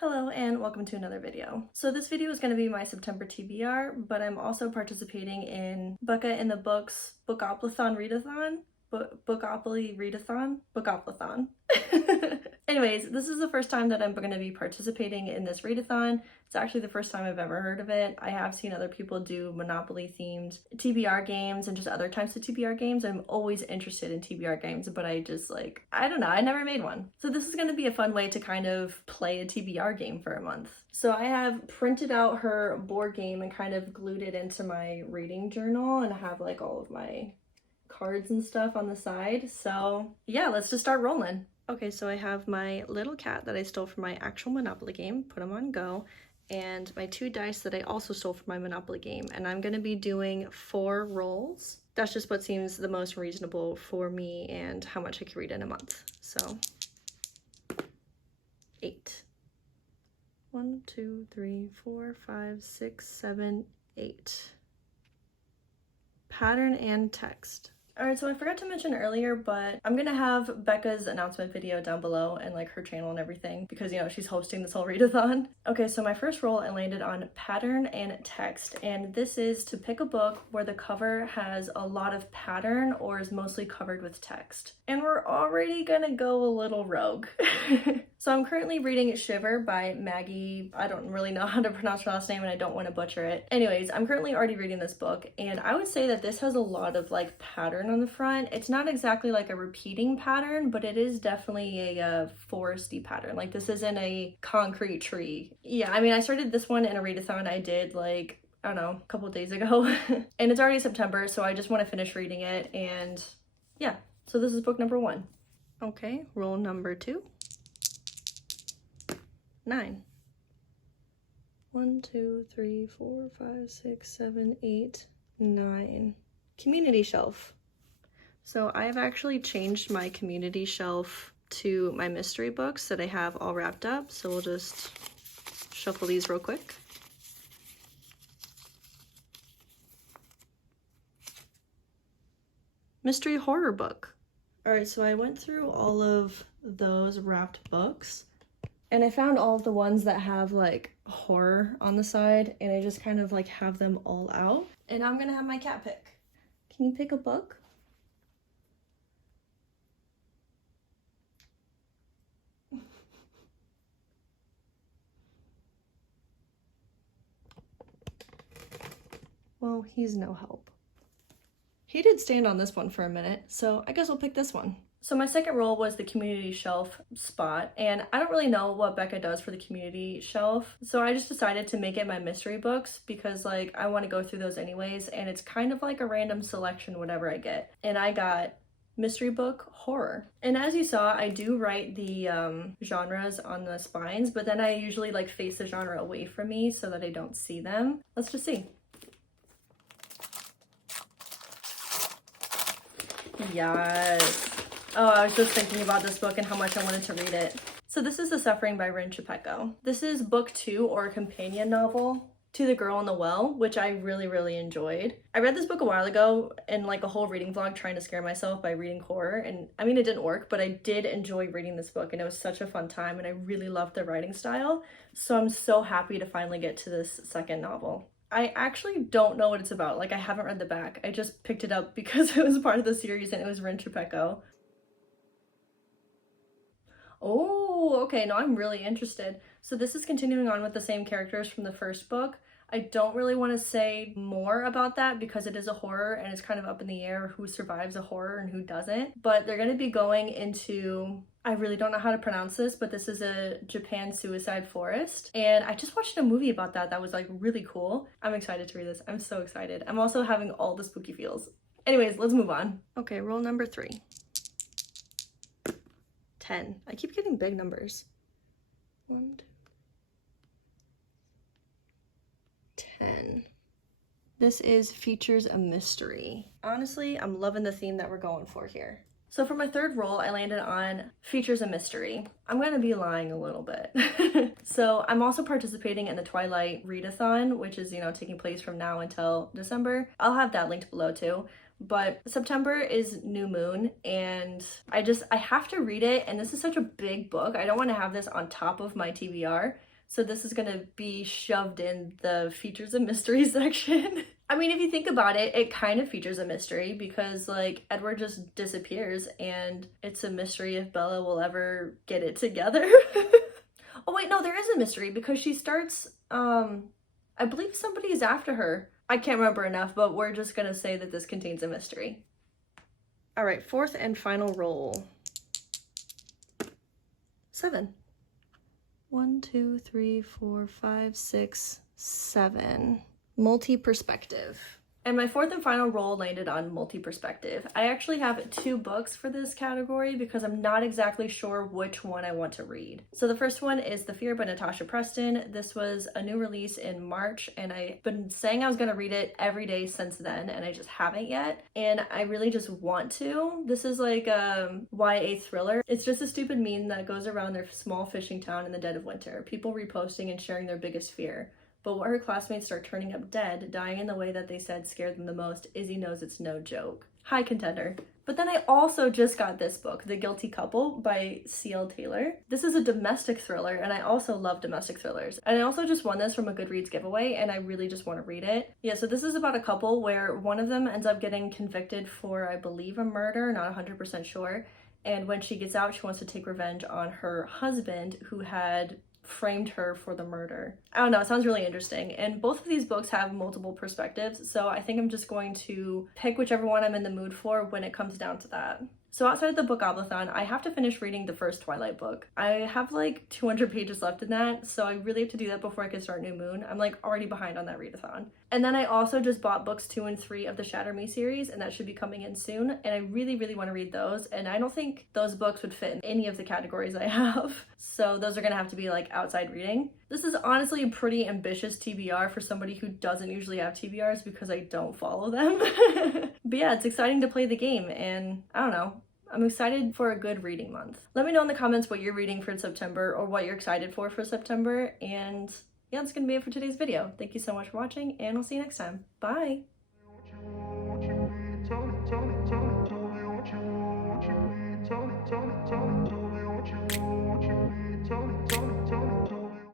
Hello and welcome to another video. So this video is going to be my September TBR, but I'm also participating in Becca in the Books Bookoplathon Readathon. Bookoplathon. Anyways, this is the first time that I'm going to be participating in this readathon. It's actually the first time I've ever heard of it. I have seen other people do Monopoly themed TBR games and just other types of TBR games. I'm always interested in TBR games, but I don't know, I never made one. So this is going to be a fun way to kind of play a TBR game for a month. So I have printed out her board game and kind of glued it into my reading journal, and I have like all of my cards and stuff on the side. So yeah, let's just start rolling. Okay, so I have my little cat that I stole from my actual Monopoly game, put him on go, and my 2 dice that I also stole from my Monopoly game, and I'm gonna be doing 4 rolls. That's just what seems the most reasonable for me and how much I can read in a month. So 8. 1, 2, 3, 4, 5, 6, 7, 8. Pattern and text. Alright, so I forgot to mention earlier, but I'm gonna have Becca's announcement video down below and like her channel and everything because, you know, she's hosting this whole readathon. Okay, so my first roll, I landed on pattern and text, and this is to pick a book where the cover has a lot of pattern or is mostly covered with text. And we're already gonna go a little rogue. So I'm currently reading Shiver by Maggie. I don't really know how to pronounce her last name and I don't want to butcher it. Anyways, I'm currently already reading this book, and I would say that this has a lot of like pattern on the front. It's not exactly like a repeating pattern, but it is definitely a foresty pattern. Like this isn't a concrete tree. Yeah, I mean, I started this one in a readathon I did like, I don't know, a couple of days ago. And it's already September, so I just want to finish reading it. And yeah, so this is book number 1. Okay, roll number 2. 9. 1, 2, 3, 4, 5, 6, 7, 8, 9. Community shelf. So I've actually changed my community shelf to my mystery books that I have all wrapped up. So we'll just shuffle these real quick. Mystery horror book. All right, so I went through all of those wrapped books, and I found all of the ones that have like horror on the side, and I just kind of like have them all out. And I'm gonna have my cat pick. Can you pick a book? Well, he's no help. He did stand on this one for a minute, so I guess I'll pick this one. So my second roll was the community shelf spot, and I don't really know what Becca does for the community shelf, so I just decided to make it my mystery books because like I want to go through those anyways, and it's kind of like a random selection whatever I get. And I got mystery book horror. And as you saw, I do write the genres on the spines, but then I usually like face the genre away from me so that I don't see them. Let's just see. Yes. Oh, I was just thinking about this book and how much I wanted to read it. So this is The Suffering by Rin Chupeco. This is book 2 or a companion novel to The Girl in the Well, which I really enjoyed. I read this book a while ago in like a whole reading vlog trying to scare myself by reading horror, and I mean it didn't work, but I did enjoy reading this book and it was such a fun time and I really loved the writing style. So I'm so happy to finally get to this second novel. I actually don't know what it's about. Like I haven't read the back. I just picked it up because it was part of the series and it was Rin Chupeco. Oh, okay, no, I'm really interested. So this is continuing on with the same characters from the first book. I don't really want to say more about that because it is a horror and it's kind of up in the air who survives a horror and who doesn't. But they're going to be going into, I really don't know how to pronounce this, but this is a Japan suicide forest. And I just watched a movie about that that was like really cool. I'm excited to read this. I'm so excited. I'm also having all the spooky feels. Anyways, let's move on. Okay, roll number 3. 10. I keep getting big numbers. 1, 2, 10. This is features a mystery. Honestly, I'm loving the theme that we're going for here. So for my third roll, I landed on features a mystery. I'm gonna be lying a little bit. So I'm also participating in the Twilight Readathon, which is, you know, taking place from now until December. I'll have that linked below too. But September is New Moon, and I have to read it, and this is such a big book. I don't want to have this on top of my TBR. So this is gonna be shoved in the features a mystery section. I mean, if you think about it, it kind of features a mystery because like Edward just disappears and it's a mystery if Bella will ever get it together. Oh wait, no, there is a mystery because she starts, I believe somebody is after her. I can't remember enough, but we're just gonna say that this contains a mystery. All right, fourth and final roll. 7. 1, 2, 3, 4, 5, 6, 7. Multi-perspective. And my fourth and final roll landed on multi-perspective. I actually have 2 books for this category because I'm not exactly sure which one I want to read. So the first one is The Fear by Natasha Preston. This was a new release in March and I've been saying I was going to read it every day since then and I just haven't yet. And I really just want to. This is like a YA thriller. It's just a stupid meme that goes around their small fishing town in the dead of winter. People reposting and sharing their biggest fear. But when her classmates start turning up dead, dying in the way that they said scared them the most, Izzy knows it's no joke. High contender. But then I also just got this book, The Guilty Couple by C.L. Taylor. This is a domestic thriller, and I also love domestic thrillers. And I also just won this from a Goodreads giveaway, and I really just want to read it. Yeah, so this is about a couple where one of them ends up getting convicted for, I believe, a murder, not 100% sure. And when she gets out, she wants to take revenge on her husband who had framed her for the murder. I don't know, it sounds really interesting. And both of these books have multiple perspectives, so I think I'm just going to pick whichever one I'm in the mood for when it comes down to that. So outside of the Bookoplathon, I have to finish reading the first Twilight book. I have like 200 pages left in that, so I really have to do that before I can start New Moon. I'm like already behind on that readathon. And then I also just bought books 2 and 3 of the Shatter Me series, and that should be coming in soon. And I really, really want to read those. And I don't think those books would fit in any of the categories I have. So those are gonna have to be like outside reading. This is honestly a pretty ambitious TBR for somebody who doesn't usually have TBRs because I don't follow them. But yeah, it's exciting to play the game, and I don't know. I'm excited for a good reading month. Let me know in the comments what you're reading for September or what you're excited for September. And yeah, that's gonna be it for today's video. Thank you so much for watching, and I'll see you next time. Bye!